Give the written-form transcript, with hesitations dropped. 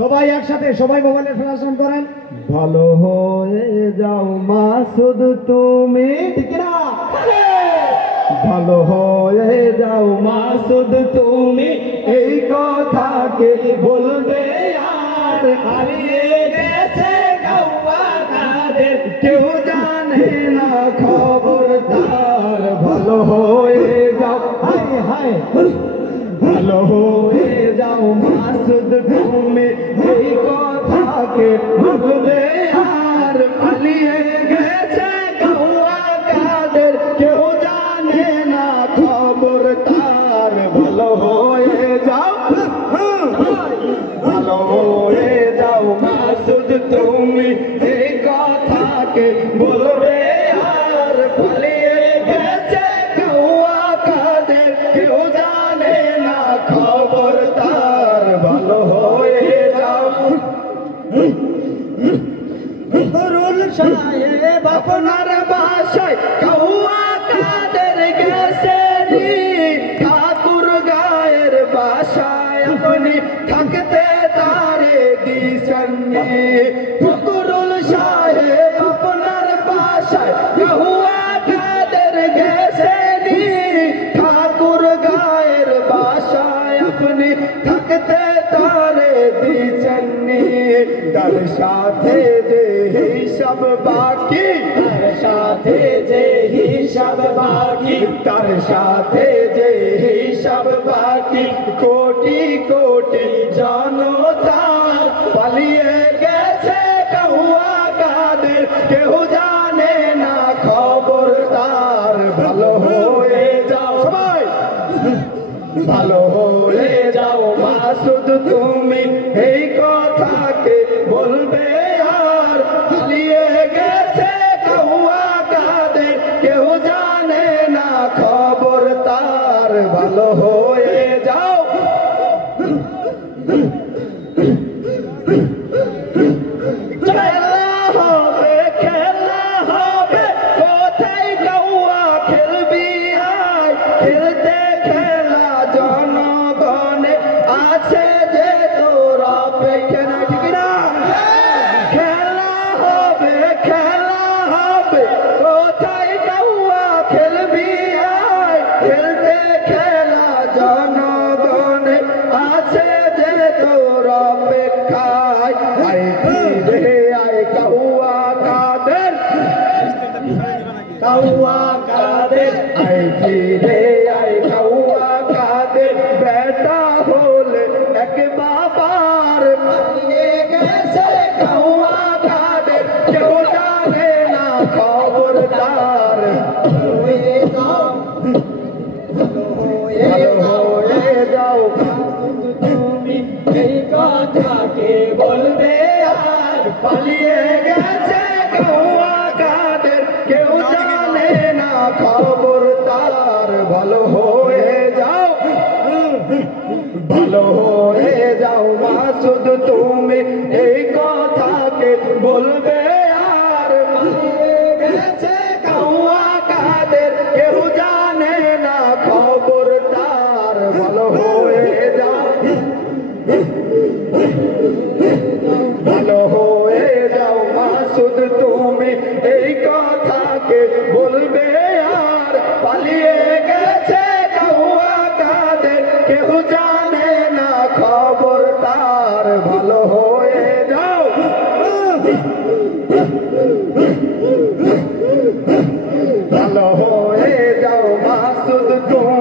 সবাই একসাথে, সবাই মোবাইলের ফ্ল্যাশ অন করেন। ভালো হয়ে যাও মাসুদ তুমি, ঠিক না? ভালো হয়ে যাও মাসুদ তুমি, এই কথাকে বলবে আর হারিয়ে গেছে গাওয়া কাদের, কেউ জানে না খবর তার। ভালো হয়ে যাও, হায় হায়, ভালো হয়ে যাও মাসুদ তুমি, এই কথাকে বলবে আর পালিয়ে গেছে গাওয়া কাদের, কেউ জানে না খবর তার। ভালো হয়ে যাও, ভালো হয়ে যাও মাসুদ তুমি, এই কথাকে বলবে আর পালিয়ে গেছে গাওয়া কাদের, কেউ জানে না খবর তার। ভালো হয়ে যাও নুরুল সাহেব আপনার বাসায় গাওয়া কাদের গেছে নি, ঠাকুর গায়ের বাসায় আপনি থাকতে তারে দিছেন নি। ফকরুল সাহেব আপনার বাসায় গাওয়া কাদের গেছে নি, ঠাকুর গায়ের বাসায় আপনি থাকতে তারে দিছেন নি। তার সাথে যে হিসাব বাকি, তার সাথে যে হিসাব বাকি, তার সাথে যে হিসাব বাকি, কোটি কোটি জনতার পালিয়ে গেছে গাওয়া কাদের, কেউ জানে না খবর তার। ভালো হয়ে যাও সবাই, ভালো হয়ে যাও মাসুদ তুমি, এই কথাকে বলবে আর পালিয়ে গেছে গাওয়া কাদের, কেউ জানে না খবর তার। ভালো হয়ে যাও, খেলা হবে, খেলা হবে, কোথায় গাওয়া খেলবি আয়, খেলতে খেলা জনগণে আছে যে তোর অপেক্ষা, ঠিক না? খেলা হবে, খেলা হবে, কোথায় গাওয়া খেলবি আয়, খেলতে খেলা জনগণে আছে যে তোর অপেক্ষায়। আয় ফিরে আয় গাওয়া কাদের, গাওয়া কাদের, আয় ফিরে আয় গাওয়া কাদের, বেটা হলে এক বাবার পালিয়ে গেছে গাওয়া কাদের, কেউ জানে না খবর তার। ভালো হয়ে যাও তুমি, এই কথাকে বলবে আর পালিয়ে গেছে গাওয়া কাদের, কেউ জানে না খবর তার। ভালো হয়ে যাও, ভালো হয়ে যাও মাসুদ তুমি, এই কথাকে বলবে আর পালিয়ে গেছে গাওয়া কাদের, কেউ জানে না খবর তার। ভালো হয়ে যাও, ভালো হয়ে যাও মাসুদ তুমি, এই কথাকে বলবে আর পালিয়ে গেছে গাওয়া কাদের, কেউ জানে না খবর তার। ভালো হয়ে যাও, ভালো হয়ে যাও মাসুদ তুমি।